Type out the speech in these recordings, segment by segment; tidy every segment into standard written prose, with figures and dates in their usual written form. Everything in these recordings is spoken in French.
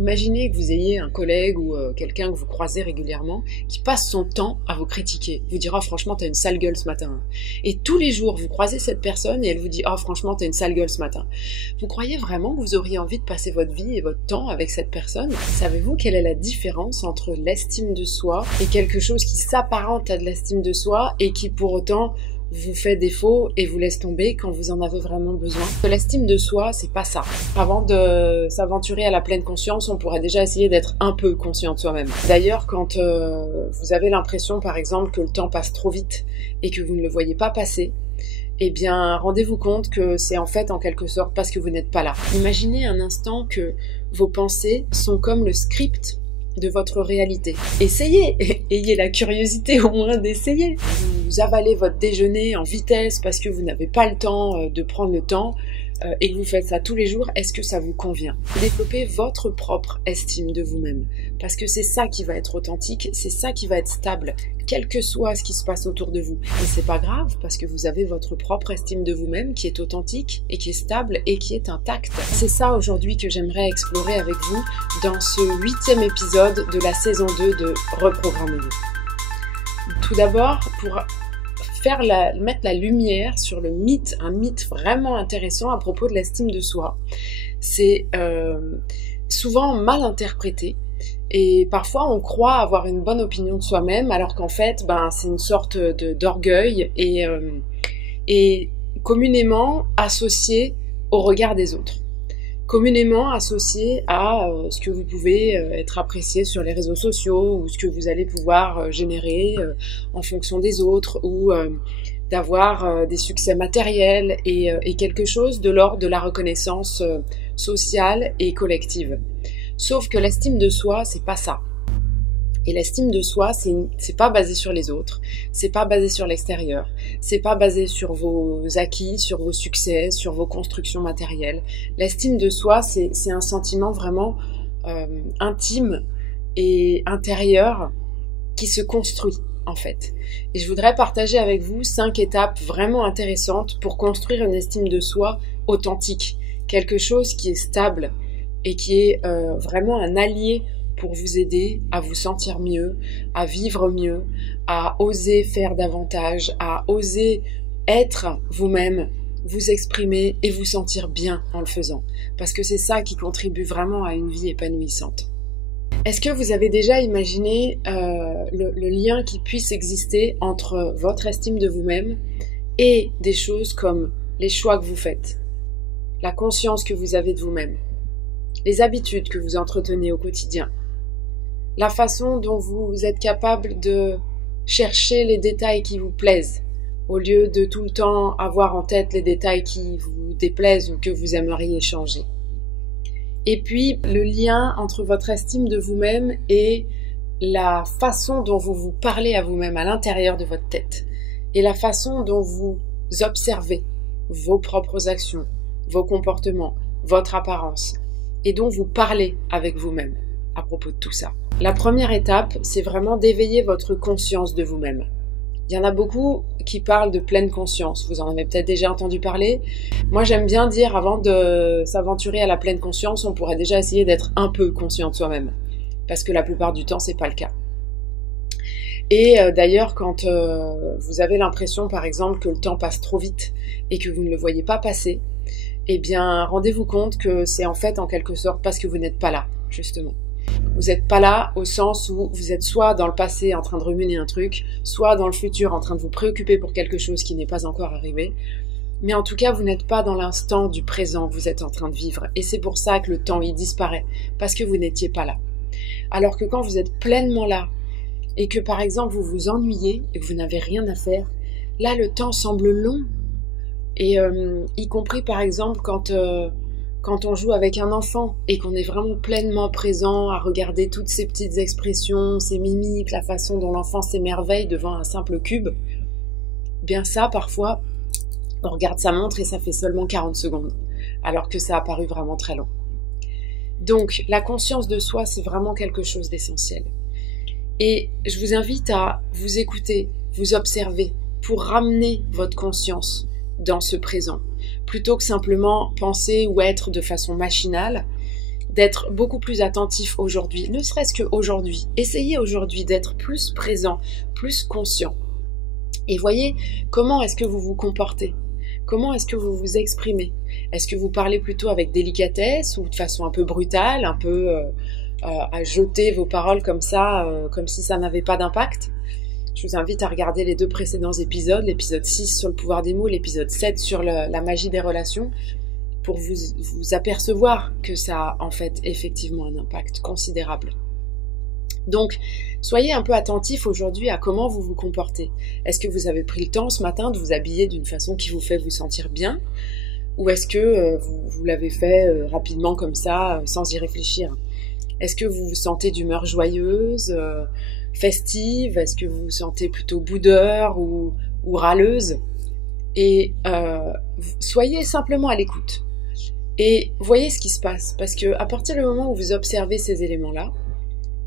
Imaginez que vous ayez un collègue ou quelqu'un que vous croisez régulièrement qui passe son temps à vous critiquer, vous dire « Oh franchement t'as une sale gueule ce matin ». Et tous les jours vous croisez cette personne et elle vous dit « Oh franchement t'as une sale gueule ce matin ». Vous croyez vraiment que vous auriez envie de passer votre vie et votre temps avec cette personne? Savez-vous quelle est la différence entre l'estime de soi et quelque chose qui s'apparente à de l'estime de soi et qui pour autant vous fait défaut et vous laisse tomber quand vous en avez vraiment besoin? L'estime de soi, c'est pas ça. Avant de s'aventurer à la pleine conscience, on pourrait déjà essayer d'être un peu conscient de soi-même. D'ailleurs, quand vous avez l'impression, par exemple, que le temps passe trop vite et que vous ne le voyez pas passer, eh bien, rendez-vous compte que c'est en fait en quelque sorte parce que vous n'êtes pas là. Imaginez un instant que vos pensées sont comme le script de votre réalité. Essayez, ayez la curiosité au moins d'essayer. Vous avalez votre déjeuner en vitesse parce que vous n'avez pas le temps de prendre le temps et que vous faites ça tous les jours, est-ce que ça vous convient? Développez votre propre estime de vous-même parce que c'est ça qui va être authentique, c'est ça qui va être stable, quel que soit ce qui se passe autour de vous. Et c'est pas grave parce que vous avez votre propre estime de vous-même qui est authentique et qui est stable et qui est intacte. C'est ça aujourd'hui que j'aimerais explorer avec vous dans ce 8e épisode de la saison 2 de Reprogrammez-vous. Tout d'abord, pour mettre la lumière sur le mythe, un mythe vraiment intéressant à propos de l'estime de soi. C'est souvent mal interprété et parfois on croit avoir une bonne opinion de soi-même alors qu'en fait c'est une sorte d'orgueil et communément associé au regard des autres. Communément associé à ce que vous pouvez être apprécié sur les réseaux sociaux ou ce que vous allez pouvoir générer en fonction des autres ou d'avoir des succès matériels et quelque chose de l'ordre de la reconnaissance sociale et collective. Sauf que l'estime de soi, c'est pas ça. Et l'estime de soi, c'est pas basé sur les autres, c'est pas basé sur l'extérieur, c'est pas basé sur vos acquis, sur vos succès, sur vos constructions matérielles. L'estime de soi, c'est un sentiment vraiment intime et intérieur qui se construit en fait. Et je voudrais partager avec vous 5 étapes vraiment intéressantes pour construire une estime de soi authentique, quelque chose qui est stable et qui est vraiment un allié pour vous aider à vous sentir mieux, à vivre mieux, à oser faire davantage, à oser être vous-même, vous exprimer et vous sentir bien en le faisant. Parce que c'est ça qui contribue vraiment à une vie épanouissante. Est-ce que vous avez déjà imaginé le lien qui puisse exister entre votre estime de vous-même et des choses comme les choix que vous faites, la conscience que vous avez de vous-même, les habitudes que vous entretenez au quotidien, la façon dont vous êtes capable de chercher les détails qui vous plaisent, au lieu de tout le temps avoir en tête les détails qui vous déplaisent ou que vous aimeriez changer. Et puis, le lien entre votre estime de vous-même et la façon dont vous vous parlez à vous-même à l'intérieur de votre tête, et la façon dont vous observez vos propres actions, vos comportements, votre apparence, et dont vous parlez avec vous-même à propos de tout ça. La première étape, c'est vraiment d'éveiller votre conscience de vous-même. Il y en a beaucoup qui parlent de pleine conscience. Vous en avez peut-être déjà entendu parler. Moi, j'aime bien dire, avant de s'aventurer à la pleine conscience, on pourrait déjà essayer d'être un peu conscient de soi-même. Parce que la plupart du temps, c'est pas le cas. Et d'ailleurs, quand vous avez l'impression, par exemple, que le temps passe trop vite et que vous ne le voyez pas passer, eh bien, rendez-vous compte que c'est en fait, en quelque sorte, parce que vous n'êtes pas là, justement. Vous n'êtes pas là au sens où vous êtes soit dans le passé en train de ruminer un truc, soit dans le futur en train de vous préoccuper pour quelque chose qui n'est pas encore arrivé. Mais en tout cas, vous n'êtes pas dans l'instant du présent que vous êtes en train de vivre. Et c'est pour ça que le temps, il disparaît, parce que vous n'étiez pas là. Alors que quand vous êtes pleinement là, et que par exemple vous vous ennuyez et que vous n'avez rien à faire, là le temps semble long. Et y compris par exemple quand on joue avec un enfant et qu'on est vraiment pleinement présent à regarder toutes ces petites expressions, ces mimiques, la façon dont l'enfant s'émerveille devant un simple cube, bien ça parfois on regarde sa montre et ça fait seulement 40 secondes alors que ça a paru vraiment très long. Donc la conscience de soi, c'est vraiment quelque chose d'essentiel. Et je vous invite à vous écouter, vous observer pour ramener votre conscience dans ce présent. Plutôt que simplement penser ou être de façon machinale, d'être beaucoup plus attentif aujourd'hui, ne serait-ce qu'aujourd'hui. Essayez aujourd'hui d'être plus présent, plus conscient. Et voyez comment est-ce que vous vous comportez. Comment est-ce que vous vous exprimez? Est-ce que vous parlez plutôt avec délicatesse ou de façon un peu brutale, un peu à jeter vos paroles comme ça, comme si ça n'avait pas d'impact? Je vous invite à regarder les 2 précédents épisodes, l'épisode 6 sur le pouvoir des mots, l'épisode 7 sur la magie des relations, pour vous apercevoir que ça a en fait effectivement un impact considérable. Donc, soyez un peu attentif aujourd'hui à comment vous vous comportez. Est-ce que vous avez pris le temps ce matin de vous habiller d'une façon qui vous fait vous sentir bien? Ou est-ce que vous l'avez fait rapidement comme ça, sans y réfléchir? Est-ce que vous vous sentez d'humeur joyeuse, festive? Est-ce que vous vous sentez plutôt boudeur ou râleuse? Et soyez simplement à l'écoute. Et voyez ce qui se passe. Parce que à partir du moment où vous observez ces éléments-là,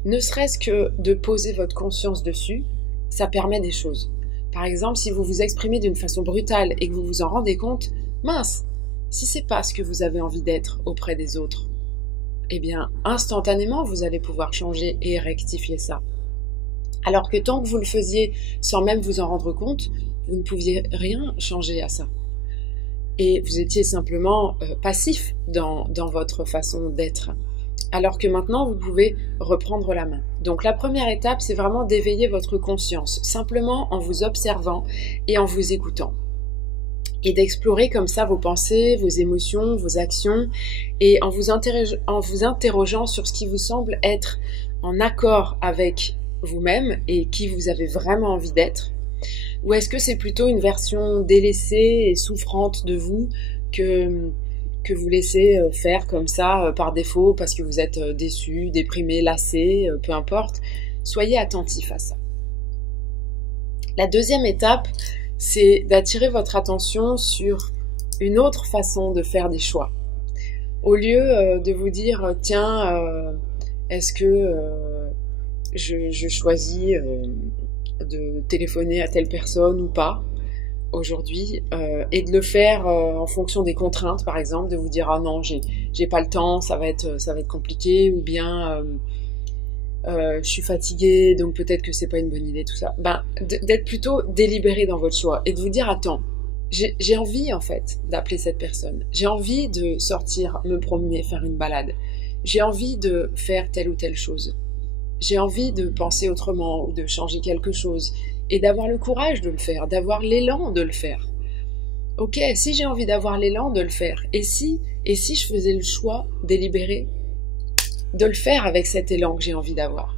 ne serait-ce que de poser votre conscience dessus, ça permet des choses. Par exemple, si vous vous exprimez d'une façon brutale et que vous vous en rendez compte, mince, si c'est pas ce que vous avez envie d'être auprès des autres, eh bien, instantanément, vous allez pouvoir changer et rectifier ça. Alors que tant que vous le faisiez sans même vous en rendre compte, vous ne pouviez rien changer à ça. Et vous étiez simplement passif dans votre façon d'être. Alors que maintenant, vous pouvez reprendre la main. Donc la première étape, c'est vraiment d'éveiller votre conscience, simplement en vous observant et en vous écoutant. Et d'explorer comme ça vos pensées, vos émotions, vos actions, et en vous interrogeant sur ce qui vous semble être en accord avec vous-même et qui vous avez vraiment envie d'être. Ou est-ce que c'est plutôt une version délaissée et souffrante de vous que vous laissez faire comme ça par défaut parce que vous êtes déçu, déprimé, lassé, peu importe. Soyez attentif à ça. La deuxième étape, c'est d'attirer votre attention sur une autre façon de faire des choix. Au lieu de vous dire, tiens, est-ce que je choisis de téléphoner à telle personne ou pas aujourd'hui, et de le faire en fonction des contraintes, par exemple, de vous dire ah non, j'ai pas le temps, ça va être compliqué, ou bien je suis fatiguée, donc peut-être que c'est pas une bonne idée, tout ça. D'être plutôt délibéré dans votre choix et de vous dire attends, j'ai envie en fait d'appeler cette personne, j'ai envie de sortir, me promener, faire une balade, j'ai envie de faire telle ou telle chose, j'ai envie de penser autrement ou de changer quelque chose. Et d'avoir le courage de le faire, d'avoir l'élan de le faire. Ok, si j'ai envie d'avoir l'élan de le faire, et si je faisais le choix délibéré de le faire avec cet élan que j'ai envie d'avoir?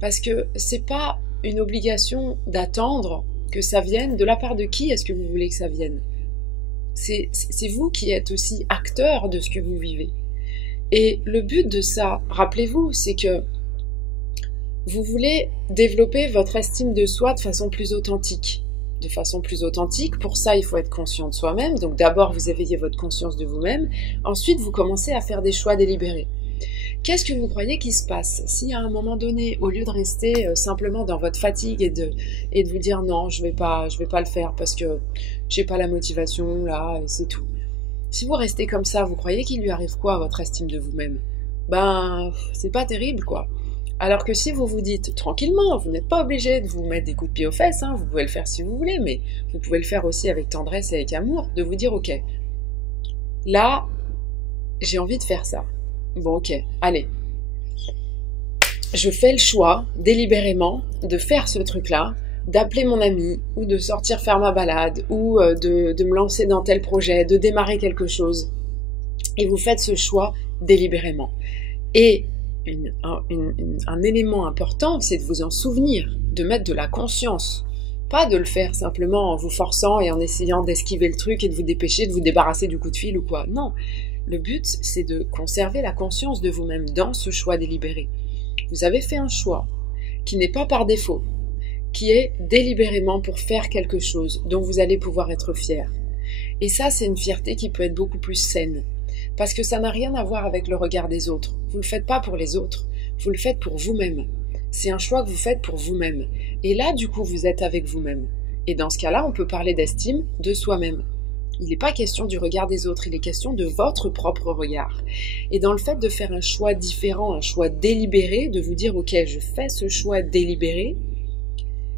Parce que c'est pas une obligation d'attendre que ça vienne. De la part de qui est-ce que vous voulez que ça vienne? C'est vous qui êtes aussi acteur de ce que vous vivez. Et le but de ça, rappelez-vous, c'est que vous voulez développer votre estime de soi de façon plus authentique. De façon plus authentique, pour ça il faut être conscient de soi-même. Donc d'abord vous éveillez votre conscience de vous-même, ensuite vous commencez à faire des choix délibérés. Qu'est-ce que vous croyez qui se passe si à un moment donné, au lieu de rester simplement dans votre fatigue et de vous dire non, je vais pas le faire parce que j'ai pas la motivation là, et c'est tout. Si vous restez comme ça, vous croyez qu'il lui arrive quoi à votre estime de vous-même? C'est pas terrible quoi. Alors que si vous vous dites tranquillement, vous n'êtes pas obligé de vous mettre des coups de pied aux fesses, vous pouvez le faire si vous voulez, mais vous pouvez le faire aussi avec tendresse et avec amour, de vous dire ok, là, j'ai envie de faire ça. Bon ok, allez. Je fais le choix, délibérément, de faire ce truc-là, d'appeler mon ami, ou de sortir faire ma balade, ou de me lancer dans tel projet, de démarrer quelque chose. Et vous faites ce choix délibérément. Et un élément important, c'est de vous en souvenir, de mettre de la conscience. Pas de le faire simplement en vous forçant et en essayant d'esquiver le truc et de vous dépêcher, de vous débarrasser du coup de fil ou quoi. Non, le but, c'est de conserver la conscience de vous-même dans ce choix délibéré. Vous avez fait un choix qui n'est pas par défaut, qui est délibérément pour faire quelque chose dont vous allez pouvoir être fier. Et ça, c'est une fierté qui peut être beaucoup plus saine. Parce que ça n'a rien à voir avec le regard des autres. Vous ne le faites pas pour les autres, vous le faites pour vous-même. C'est un choix que vous faites pour vous-même. Et là, du coup, vous êtes avec vous-même. Et dans ce cas-là, on peut parler d'estime de soi-même. Il n'est pas question du regard des autres, il est question de votre propre regard. Et dans le fait de faire un choix différent, un choix délibéré, de vous dire « Ok, je fais ce choix délibéré »,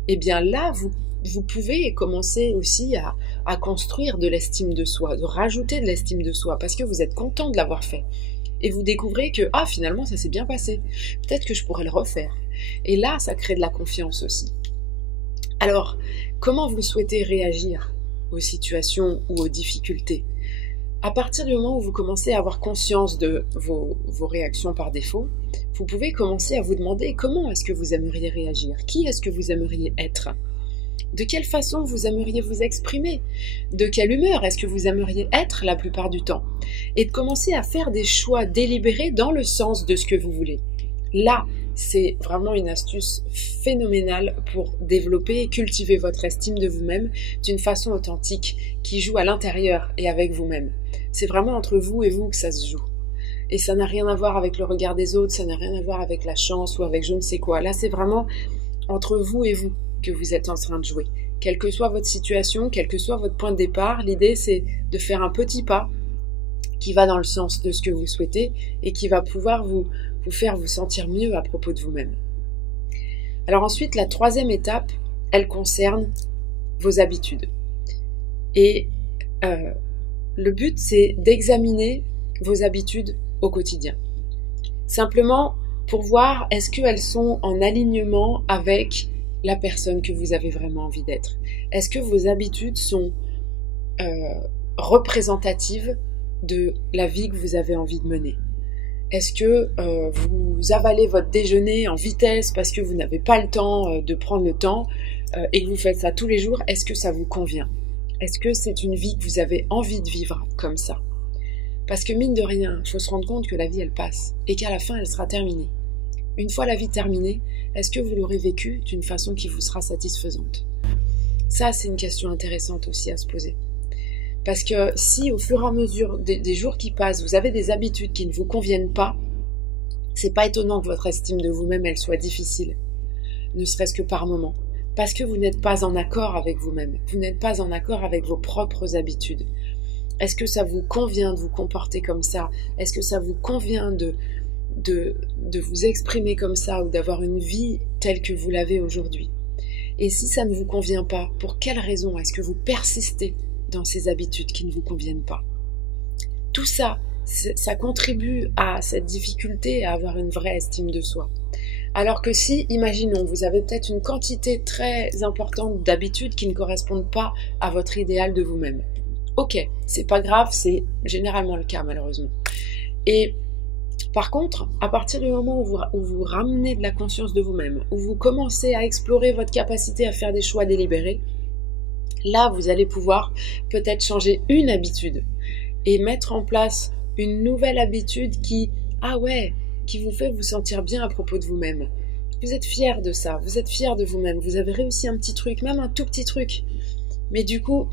eh bien là, vous pouvez commencer aussi à construire de l'estime de soi, de rajouter de l'estime de soi, parce que vous êtes content de l'avoir fait. Et vous découvrez que, finalement, ça s'est bien passé. Peut-être que je pourrais le refaire. Et là, ça crée de la confiance aussi. Alors, comment vous souhaitez réagir aux situations ou aux difficultés? À partir du moment où vous commencez à avoir conscience de vos réactions par défaut, vous pouvez commencer à vous demander comment est-ce que vous aimeriez réagir? Qui est-ce que vous aimeriez être? De quelle façon vous aimeriez vous exprimer? De quelle humeur est-ce que vous aimeriez être la plupart du temps? Et de commencer à faire des choix délibérés dans le sens de ce que vous voulez. Là, c'est vraiment une astuce phénoménale pour développer et cultiver votre estime de vous-même d'une façon authentique qui joue à l'intérieur et avec vous-même. C'est vraiment entre vous et vous que ça se joue. Et ça n'a rien à voir avec le regard des autres, ça n'a rien à voir avec la chance ou avec je ne sais quoi. Là, c'est vraiment entre vous et vous que vous êtes en train de jouer. Quelle que soit votre situation, quel que soit votre point de départ, l'idée c'est de faire un petit pas qui va dans le sens de ce que vous souhaitez et qui va pouvoir vous faire vous sentir mieux à propos de vous-même. Alors ensuite, la troisième étape, elle concerne vos habitudes. Et le but, c'est d'examiner vos habitudes au quotidien. Simplement pour voir est-ce qu'elles sont en alignement avec la personne que vous avez vraiment envie d'être. Est-ce que vos habitudes sont représentatives de la vie que vous avez envie de mener? Est-ce que vous avalez votre déjeuner en vitesse parce que vous n'avez pas le temps de prendre le temps et que vous faites ça tous les jours? Est-ce que ça vous convient? Est-ce que c'est une vie que vous avez envie de vivre comme ça? Parce que mine de rien, il faut se rendre compte que la vie elle passe et qu'à la fin elle sera terminée. Une fois la vie terminée, est-ce que vous l'aurez vécue d'une façon qui vous sera satisfaisante? Ça, c'est une question intéressante aussi à se poser. Parce que si au fur et à mesure des jours qui passent, vous avez des habitudes qui ne vous conviennent pas, c'est pas étonnant que votre estime de vous-même elle soit difficile, ne serait-ce que par moment. Parce que vous n'êtes pas en accord avec vous-même, vous n'êtes pas en accord avec vos propres habitudes. Est-ce que ça vous convient de vous comporter comme ça? Est-ce que ça vous convient de vous exprimer comme ça ou d'avoir une vie telle que vous l'avez aujourd'hui? Et si ça ne vous convient pas, pour quelle raison est-ce que vous persistez dans ces habitudes qui ne vous conviennent pas? Tout ça, ça contribue à cette difficulté à avoir une vraie estime de soi. Alors que si, imaginons, vous avez peut-être une quantité très importante d'habitudes qui ne correspondent pas à votre idéal de vous-même. Ok, c'est pas grave, c'est généralement le cas malheureusement. Et par contre, à partir du moment où vous ramenez de la conscience de vous-même, où vous commencez à explorer votre capacité à faire des choix délibérés, là, vous allez pouvoir peut-être changer une habitude et mettre en place une nouvelle habitude qui vous fait vous sentir bien à propos de vous-même. Vous êtes fier de ça, vous êtes fier de vous-même, vous avez réussi un petit truc, même un tout petit truc. Mais du coup,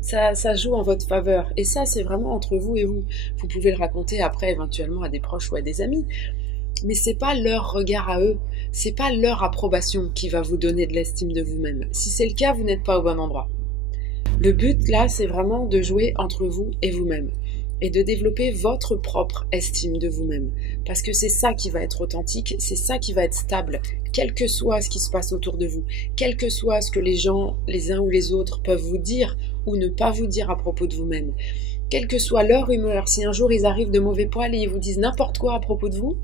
ça joue en votre faveur. Et ça, c'est vraiment entre vous et vous. Vous pouvez le raconter après éventuellement à des proches ou à des amis. Mais c'est pas leur regard à eux, c'est pas leur approbation qui va vous donner de l'estime de vous-même. Si c'est le cas, vous n'êtes pas au bon endroit. Le but là, c'est vraiment de jouer entre vous et vous-même et de développer votre propre estime de vous-même. Parce que c'est ça qui va être authentique, c'est ça qui va être stable, quel que soit ce qui se passe autour de vous, quel que soit ce que les gens, les uns ou les autres, peuvent vous dire ou ne pas vous dire à propos de vous-même. Quelle que soit leur humeur, si un jour ils arrivent de mauvais poil et ils vous disent n'importe quoi à propos de vous,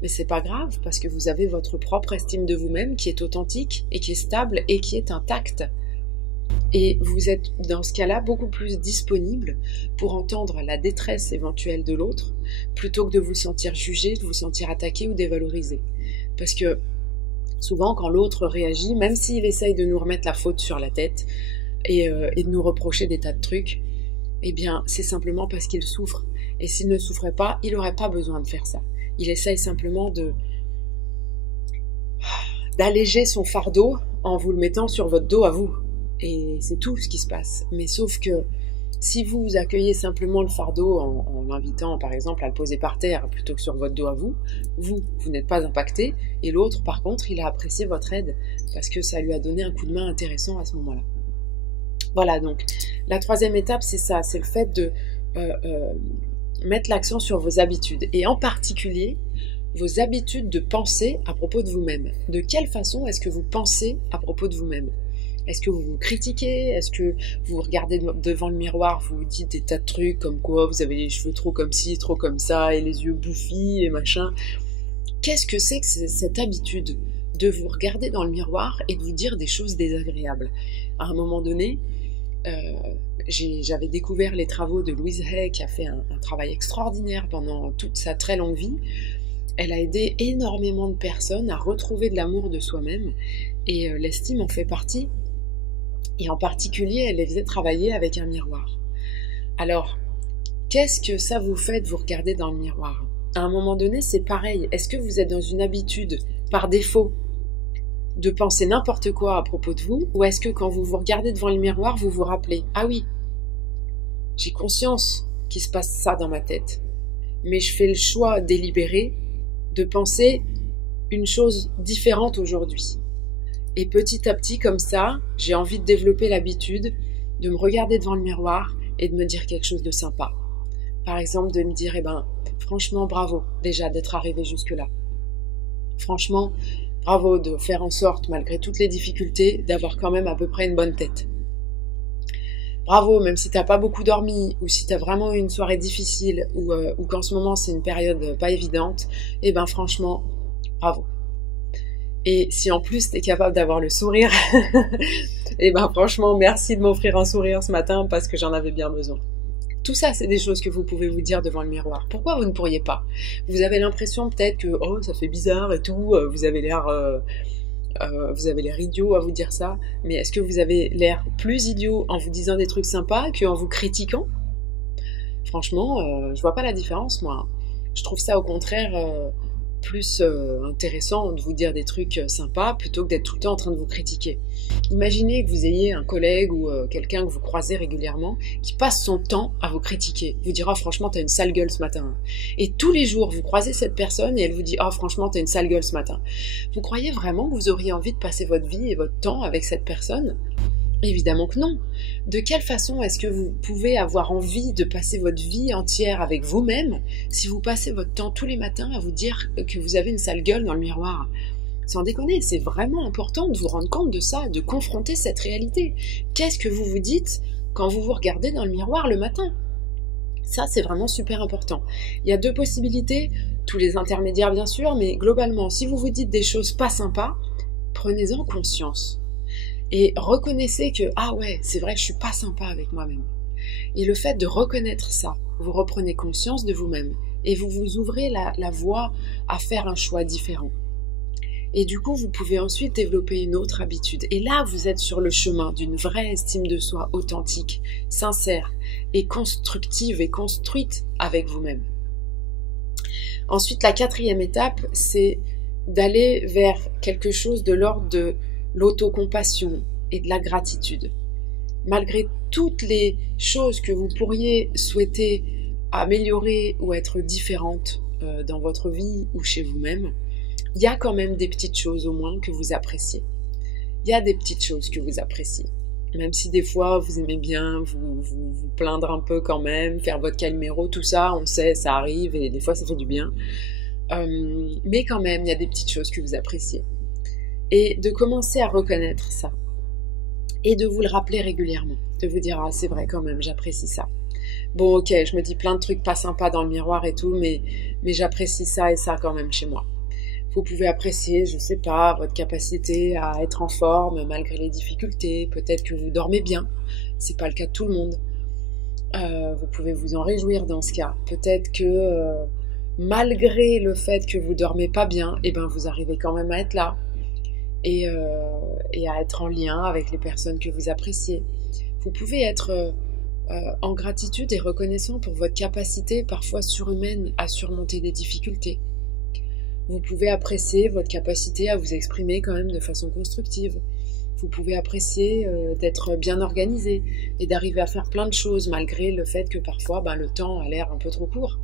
mais c'est pas grave parce que vous avez votre propre estime de vous-même qui est authentique et qui est stable et qui est intacte. Et vous êtes dans ce cas-là beaucoup plus disponible pour entendre la détresse éventuelle de l'autre plutôt que de vous sentir jugé, de vous sentir attaqué ou dévalorisé. Parce que souvent quand l'autre réagit, même s'il essaye de nous remettre la faute sur la tête et de nous reprocher des tas de trucs, eh bien c'est simplement parce qu'il souffre. Et s'il ne souffrait pas, il n'aurait pas besoin de faire ça. Il essaye simplement d'alléger son fardeau en vous le mettant sur votre dos à vous. Et c'est tout ce qui se passe. Mais sauf que si vous accueillez simplement le fardeau en l'invitant par exemple à le poser par terre plutôt que sur votre dos à vous, vous n'êtes pas impacté et l'autre par contre il a apprécié votre aide parce que ça lui a donné un coup de main intéressant à ce moment-là. Voilà, donc la troisième étape, c'est ça, c'est le fait de euh, euh, mettre l'accent sur vos habitudes, et en particulier vos habitudes de penser à propos de vous-même. De quelle façon est-ce que vous pensez à propos de vous-même? Est-ce que vous vous critiquez? Est-ce que vous vous regardez devant le miroir, vous vous dites des tas de trucs comme quoi vous avez les cheveux trop comme ci, trop comme ça, et les yeux bouffis et machin? Qu'est-ce que c'est que cette habitude de vous regarder dans le miroir et de vous dire des choses désagréables? À un moment donné, j'avais découvert les travaux de Louise Hay, qui a fait un travail extraordinaire pendant toute sa très longue vie. Elle a aidé énormément de personnes à retrouver de l'amour de soi-même, et l'estime en fait partie. Et en particulier, elle les faisait travailler avec un miroir. Alors, qu'est-ce que ça vous fait de vous regarder dans le miroir? À un moment donné, c'est pareil. Est-ce que vous êtes dans une habitude, par défaut, de penser n'importe quoi à propos de vous, ou est-ce que quand vous vous regardez devant le miroir, vous vous rappelez: ah oui, j'ai conscience qu'il se passe ça dans ma tête, mais je fais le choix délibéré de penser une chose différente aujourd'hui. Et petit à petit, comme ça, j'ai envie de développer l'habitude de me regarder devant le miroir et de me dire quelque chose de sympa. Par exemple, de me dire, franchement, bravo déjà d'être arrivé jusque-là. Franchement, bravo de faire en sorte, malgré toutes les difficultés, d'avoir quand même à peu près une bonne tête. Bravo, même si t'as pas beaucoup dormi, ou si t'as vraiment eu une soirée difficile, ou qu'en ce moment c'est une période pas évidente, franchement, bravo. Et si en plus t'es capable d'avoir le sourire, franchement, merci de m'offrir un sourire ce matin parce que j'en avais bien besoin. Tout ça, c'est des choses que vous pouvez vous dire devant le miroir. Pourquoi vous ne pourriez pas? Vous avez l'impression peut-être que ça fait bizarre et tout, vous avez l'air idiot à vous dire ça, mais est-ce que vous avez l'air plus idiot en vous disant des trucs sympas qu'en vous critiquant? Franchement, je vois pas la différence, moi. Je trouve ça au contraire plus intéressant de vous dire des trucs sympas plutôt que d'être tout le temps en train de vous critiquer. Imaginez que vous ayez un collègue ou quelqu'un que vous croisez régulièrement qui passe son temps à vous critiquer, vous dire: oh franchement t'as une sale gueule ce matin. Et tous les jours vous croisez cette personne et elle vous dit: oh franchement t'as une sale gueule ce matin. Vous croyez vraiment que vous auriez envie de passer votre vie et votre temps avec cette personne? Évidemment que non. De quelle façon est-ce que vous pouvez avoir envie de passer votre vie entière avec vous-même si vous passez votre temps tous les matins à vous dire que vous avez une sale gueule dans le miroir? Sans déconner, c'est vraiment important de vous rendre compte de ça, de confronter cette réalité. Qu'est-ce que vous vous dites quand vous vous regardez dans le miroir le matin? Ça, c'est vraiment super important. Il y a deux possibilités, tous les intermédiaires bien sûr, mais globalement, si vous vous dites des choses pas sympas, prenez-en conscience. Et reconnaissez que, ah ouais, c'est vrai que je suis pas sympa avec moi-même. Et le fait de reconnaître ça, vous reprenez conscience de vous-même et vous vous ouvrez la voie à faire un choix différent. Et du coup, vous pouvez ensuite développer une autre habitude. Et là, vous êtes sur le chemin d'une vraie estime de soi authentique, sincère et constructive et construite avec vous-même. Ensuite, la quatrième étape, c'est d'aller vers quelque chose de l'ordre de l'autocompassion et de la gratitude. Malgré toutes les choses que vous pourriez souhaiter améliorer ou être différentes dans votre vie ou chez vous-même, il y a quand même des petites choses au moins que vous appréciez. Il y a des petites choses que vous appréciez. Même si des fois vous aimez bien vous plaindre un peu quand même, faire votre calméro, tout ça, on sait, ça arrive et des fois ça fait du bien. Mais quand même, il y a des petites choses que vous appréciez. Et de commencer à reconnaître ça. Et de vous le rappeler régulièrement. De vous dire: ah c'est vrai quand même, j'apprécie ça. Bon ok, je me dis plein de trucs pas sympas dans le miroir et tout, mais j'apprécie ça et ça quand même chez moi. Vous pouvez apprécier, je sais pas, votre capacité à être en forme malgré les difficultés. Peut-être que vous dormez bien. C'est pas le cas de tout le monde. Vous pouvez vous en réjouir dans ce cas. Peut-être que malgré le fait que vous dormez pas bien, vous arrivez quand même à être là. Et à être en lien avec les personnes que vous appréciez. Vous pouvez être en gratitude et reconnaissant pour votre capacité parfois surhumaine à surmonter des difficultés. Vous pouvez apprécier votre capacité à vous exprimer quand même de façon constructive. Vous pouvez apprécier d'être bien organisé et d'arriver à faire plein de choses malgré le fait que parfois le temps a l'air un peu trop court.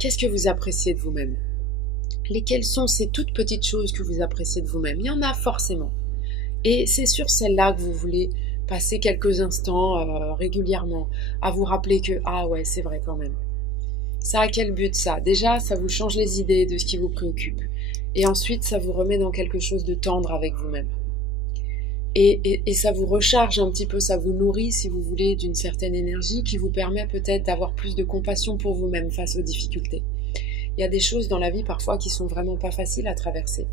Qu'est-ce que vous appréciez de vous-même ? Lesquelles sont ces toutes petites choses que vous appréciez de vous-même? Il y en a forcément. Et c'est sur celles-là que vous voulez passer quelques instants régulièrement à vous rappeler que ah ouais, c'est vrai quand même. Ça a quel but ça? Déjà, ça vous change les idées de ce qui vous préoccupe. Et ensuite, ça vous remet dans quelque chose de tendre avec vous-même. Et ça vous recharge un petit peu, ça vous nourrit, si vous voulez, d'une certaine énergie qui vous permet peut-être d'avoir plus de compassion pour vous-même face aux difficultés. Il y a des choses dans la vie parfois qui sont vraiment pas faciles à traverser.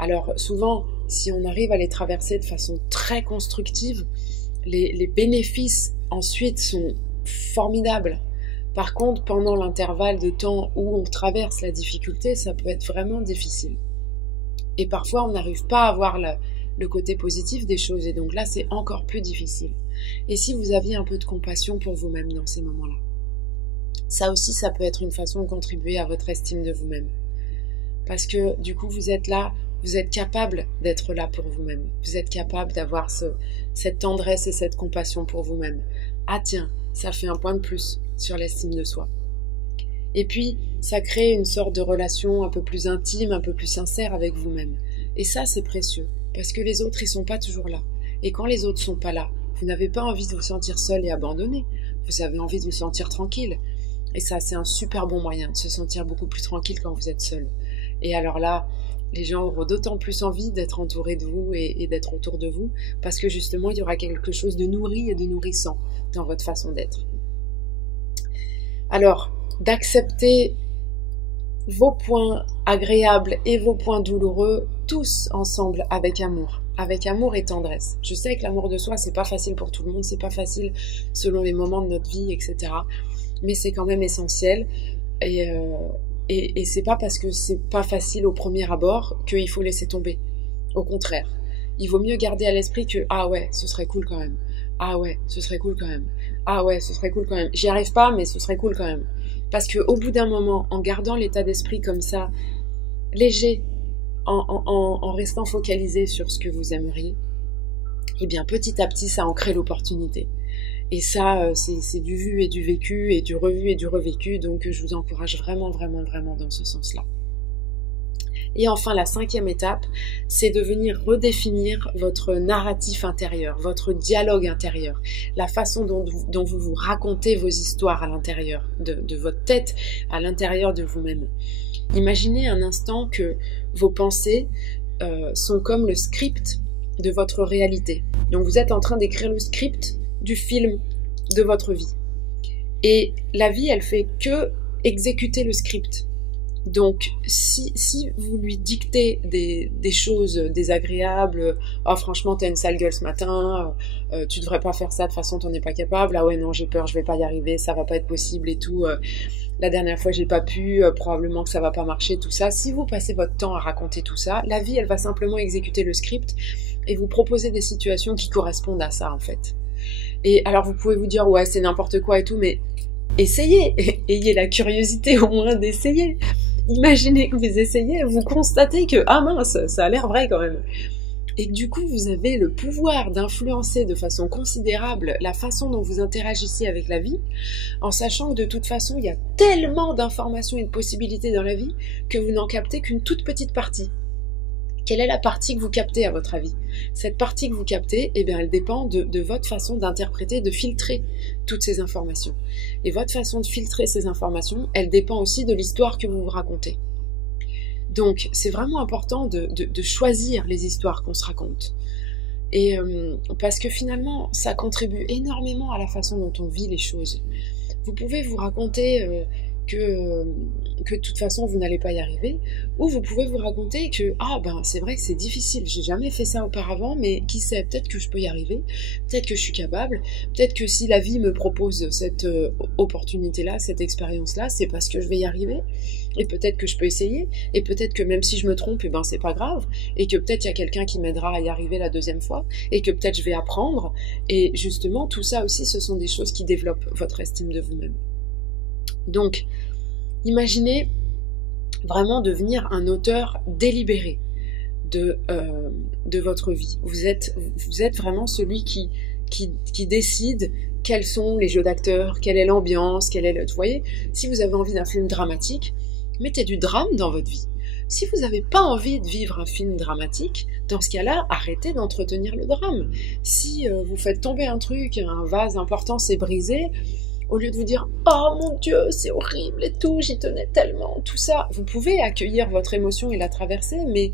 Alors souvent, si on arrive à les traverser de façon très constructive, les bénéfices ensuite sont formidables. Par contre, pendant l'intervalle de temps où on traverse la difficulté, ça peut être vraiment difficile. Et parfois, on n'arrive pas à voir le côté positif des choses, et donc là, c'est encore plus difficile. Et si vous aviez un peu de compassion pour vous-même dans ces moments-là, ça aussi, ça peut être une façon de contribuer à votre estime de vous-même. Parce que du coup, vous êtes là, vous êtes capable d'être là pour vous-même. Vous êtes capable d'avoir cette tendresse et cette compassion pour vous-même. Ah tiens, ça fait un point de plus sur l'estime de soi. Et puis, ça crée une sorte de relation un peu plus intime, un peu plus sincère avec vous-même. Et ça, c'est précieux, parce que les autres, ils sont pas toujours là. Et quand les autres sont pas là, vous n'avez pas envie de vous sentir seul et abandonné. Vous avez envie de vous sentir tranquille. Et ça, c'est un super bon moyen de se sentir beaucoup plus tranquille quand vous êtes seul. Et alors là, les gens auront d'autant plus envie d'être entourés de vous et d'être autour de vous, parce que justement, il y aura quelque chose de nourri et de nourrissant dans votre façon d'être. Alors, d'accepter vos points agréables et vos points douloureux, tous ensemble avec amour et tendresse. Je sais que l'amour de soi, c'est pas facile pour tout le monde, c'est pas facile selon les moments de notre vie, etc. Mais c'est quand même essentiel. Et c'est pas parce que c'est pas facile au premier abord qu'il faut laisser tomber. Au contraire, il vaut mieux garder à l'esprit que ah ouais, ce serait cool quand même. Ah ouais, ce serait cool quand même. Ah ouais, ce serait cool quand même. J'y arrive pas, mais ce serait cool quand même. Parce qu'au bout d'un moment, en gardant l'état d'esprit comme ça, léger, en restant focalisé sur ce que vous aimeriez, eh bien petit à petit, ça en crée l'opportunité. Et ça, c'est du vu et du vécu, et du revu et du revécu, donc je vous encourage vraiment, vraiment, vraiment dans ce sens-là. Et enfin, la 5e étape, c'est de venir redéfinir votre narratif intérieur, votre dialogue intérieur, la façon dont vous vous racontez vos histoires à l'intérieur de votre tête, à l'intérieur de vous-même. Imaginez un instant que vos pensées sont comme le script de votre réalité. Donc vous êtes en train d'écrire le script du film de votre vie. Et la vie, elle fait que exécuter le script. Donc, si vous lui dictez des choses désagréables, « Oh, franchement, t'as une sale gueule ce matin, tu devrais pas faire ça, de toute façon, t'en es pas capable, ah ouais, non, j'ai peur, je vais pas y arriver, ça va pas être possible et tout, la dernière fois, j'ai pas pu, probablement que ça va pas marcher, tout ça. » Si vous passez votre temps à raconter tout ça, la vie, elle va simplement exécuter le script et vous proposer des situations qui correspondent à ça, en fait. Et alors, vous pouvez vous dire, ouais, c'est n'importe quoi et tout, mais essayez, ayez la curiosité au moins d'essayer. Imaginez que vous essayez, vous constatez que, ah mince, ça a l'air vrai quand même. Et du coup, vous avez le pouvoir d'influencer de façon considérable la façon dont vous interagissez avec la vie, en sachant que de toute façon, il y a tellement d'informations et de possibilités dans la vie que vous n'en captez qu'une toute petite partie. Quelle est la partie que vous captez à votre avis? Cette partie que vous captez, eh bien, elle dépend de votre façon d'interpréter, de filtrer toutes ces informations. Et votre façon de filtrer ces informations, elle dépend aussi de l'histoire que vous vous racontez. Donc, c'est vraiment important de choisir les histoires qu'on se raconte. Et parce que finalement, ça contribue énormément à la façon dont on vit les choses. Vous pouvez vous raconter que de toute façon vous n'allez pas y arriver, ou vous pouvez vous raconter que ah ben c'est vrai que c'est difficile, j'ai jamais fait ça auparavant, mais qui sait, peut-être que je peux y arriver, peut-être que je suis capable, peut-être que si la vie me propose cette opportunité-là, cette expérience-là, c'est parce que je vais y arriver, et peut-être que je peux essayer, et peut-être que même si je me trompe, eh ben c'est pas grave, et que peut-être il y a quelqu'un qui m'aidera à y arriver la deuxième fois, et que peut-être je vais apprendre, et justement tout ça aussi ce sont des choses qui développent votre estime de vous-même. Donc, imaginez vraiment devenir un auteur délibéré de votre vie. Vous êtes vraiment celui qui décide quels sont les jeux d'acteurs, quelle est l'ambiance, vous voyez, si vous avez envie d'un film dramatique, mettez du drame dans votre vie. Si vous n'avez pas envie de vivre un film dramatique, dans ce cas-là, arrêtez d'entretenir le drame. Si vous faites tomber un truc, un vase important s'est brisé, au lieu de vous dire « Oh mon Dieu, c'est horrible et tout, j'y tenais tellement », tout ça, vous pouvez accueillir votre émotion et la traverser, mais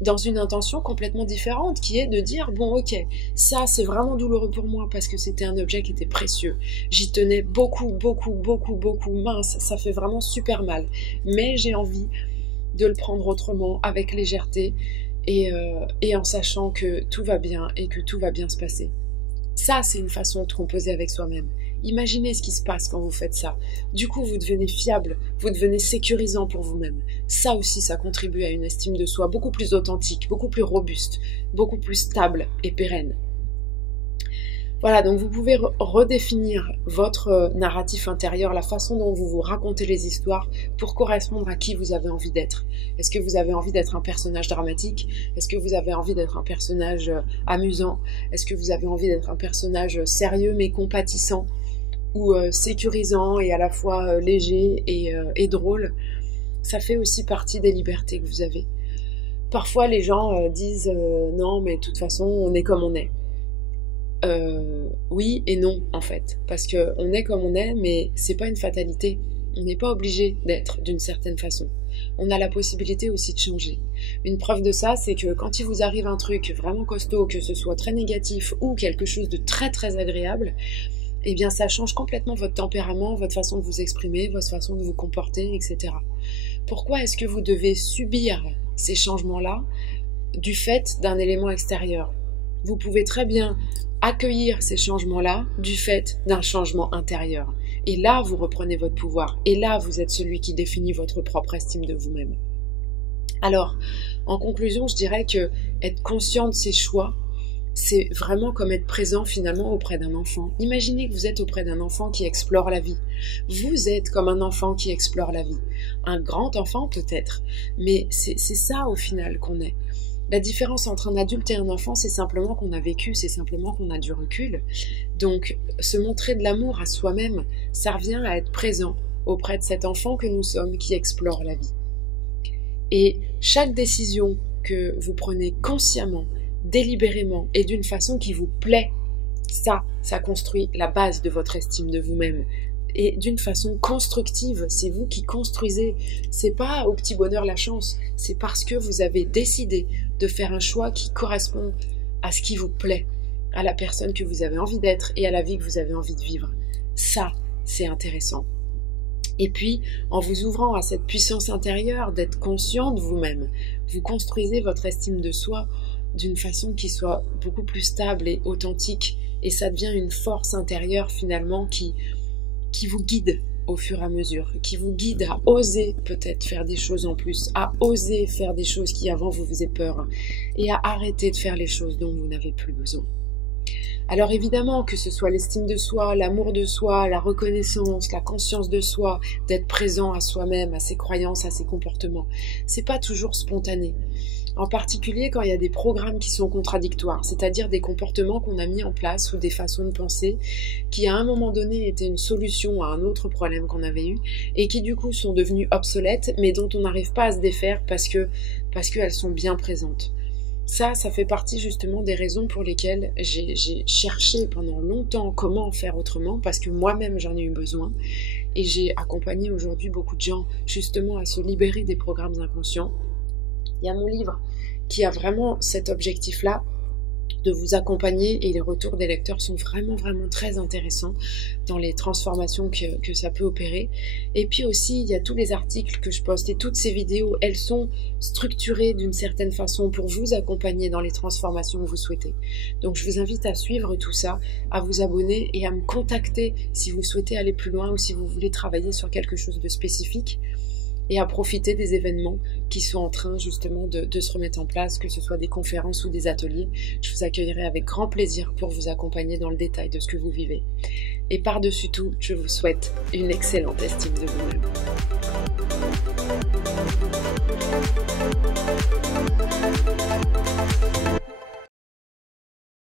dans une intention complètement différente, qui est de dire « Bon, ok, ça c'est vraiment douloureux pour moi parce que c'était un objet qui était précieux. J'y tenais beaucoup, beaucoup, beaucoup, beaucoup, mince, ça fait vraiment super mal. Mais j'ai envie de le prendre autrement, avec légèreté, et en sachant que tout va bien et que tout va bien se passer. » Ça, c'est une façon de composer avec soi-même. Imaginez ce qui se passe quand vous faites ça. Du coup, vous devenez fiable, vous devenez sécurisant pour vous-même. Ça aussi, ça contribue à une estime de soi beaucoup plus authentique, beaucoup plus robuste, beaucoup plus stable et pérenne. Voilà, donc vous pouvez redéfinir votre narratif intérieur, la façon dont vous vous racontez les histoires pour correspondre à qui vous avez envie d'être. Est-ce que vous avez envie d'être un personnage dramatique? Est-ce que vous avez envie d'être un personnage amusant? Est-ce que vous avez envie d'être un personnage sérieux mais compatissant? Ou sécurisant et à la fois léger et drôle? Ça fait aussi partie des libertés que vous avez. Parfois les gens disent non mais de toute façon on est comme on est. Oui et non en fait, parce qu'on est comme on est, mais c'est pas une fatalité. On n'est pas obligé d'être d'une certaine façon. On a la possibilité aussi de changer. Une preuve de ça, c'est que quand il vous arrive un truc vraiment costaud, que ce soit très négatif ou quelque chose de très très agréable, eh bien ça change complètement votre tempérament, votre façon de vous exprimer, votre façon de vous comporter, etc. Pourquoi est-ce que vous devez subir ces changements-là du fait d'un élément extérieur? Vous pouvez très bien accueillir ces changements-là du fait d'un changement intérieur. Et là, vous reprenez votre pouvoir. Et là, vous êtes celui qui définit votre propre estime de vous-même. Alors, en conclusion, je dirais que être conscient de ses choix, c'est vraiment comme être présent finalement auprès d'un enfant. Imaginez que vous êtes auprès d'un enfant qui explore la vie. Vous êtes comme un enfant qui explore la vie. Un grand enfant peut-être, mais c'est ça au final qu'on est. La différence entre un adulte et un enfant, c'est simplement qu'on a vécu, c'est simplement qu'on a du recul. Donc, se montrer de l'amour à soi-même, ça revient à être présent auprès de cet enfant que nous sommes qui explore la vie. Et chaque décision que vous prenez consciemment, délibérément et d'une façon qui vous plaît, ça construit la base de votre estime de vous-même. Et d'une façon constructive, c'est vous qui construisez. C'est pas au petit bonheur la chance, c'est parce que vous avez décidé de faire un choix qui correspond à ce qui vous plaît, à la personne que vous avez envie d'être et à la vie que vous avez envie de vivre. Ça, c'est intéressant. Et puis, en vous ouvrant à cette puissance intérieure d'être conscient de vous-même, vous construisez votre estime de soi d'une façon qui soit beaucoup plus stable et authentique. Et ça devient une force intérieure finalement qui vous guide au fur et à mesure, qui vous guide à oser peut-être faire des choses en plus, à oser faire des choses qui avant vous faisaient peur, et à arrêter de faire les choses dont vous n'avez plus besoin. Alors évidemment, que ce soit l'estime de soi, l'amour de soi, la reconnaissance, la conscience de soi, d'être présent à soi-même, à ses croyances, à ses comportements, c'est pas toujours spontané. En particulier quand il y a des programmes qui sont contradictoires, c'est-à-dire des comportements qu'on a mis en place ou des façons de penser qui à un moment donné étaient une solution à un autre problème qu'on avait eu et qui du coup sont devenus obsolètes mais dont on n'arrive pas à se défaire parce qu'elles sont bien présentes. Ça fait partie justement des raisons pour lesquelles j'ai cherché pendant longtemps comment faire autrement parce que moi-même j'en ai eu besoin et j'ai accompagné aujourd'hui beaucoup de gens justement à se libérer des programmes inconscients. Il y a mon livre qui a vraiment cet objectif-là de vous accompagner et les retours des lecteurs sont vraiment très intéressants dans les transformations que ça peut opérer. Et puis aussi, il y a tous les articles que je poste et toutes ces vidéos, elles sont structurées d'une certaine façon pour vous accompagner dans les transformations que vous souhaitez. Donc je vous invite à suivre tout ça, à vous abonner et à me contacter si vous souhaitez aller plus loin ou si vous voulez travailler sur quelque chose de spécifique. Et à profiter des événements qui sont en train justement de se remettre en place, que ce soit des conférences ou des ateliers. Je vous accueillerai avec grand plaisir pour vous accompagner dans le détail de ce que vous vivez. Et par-dessus tout, je vous souhaite une excellente estime de vous-même.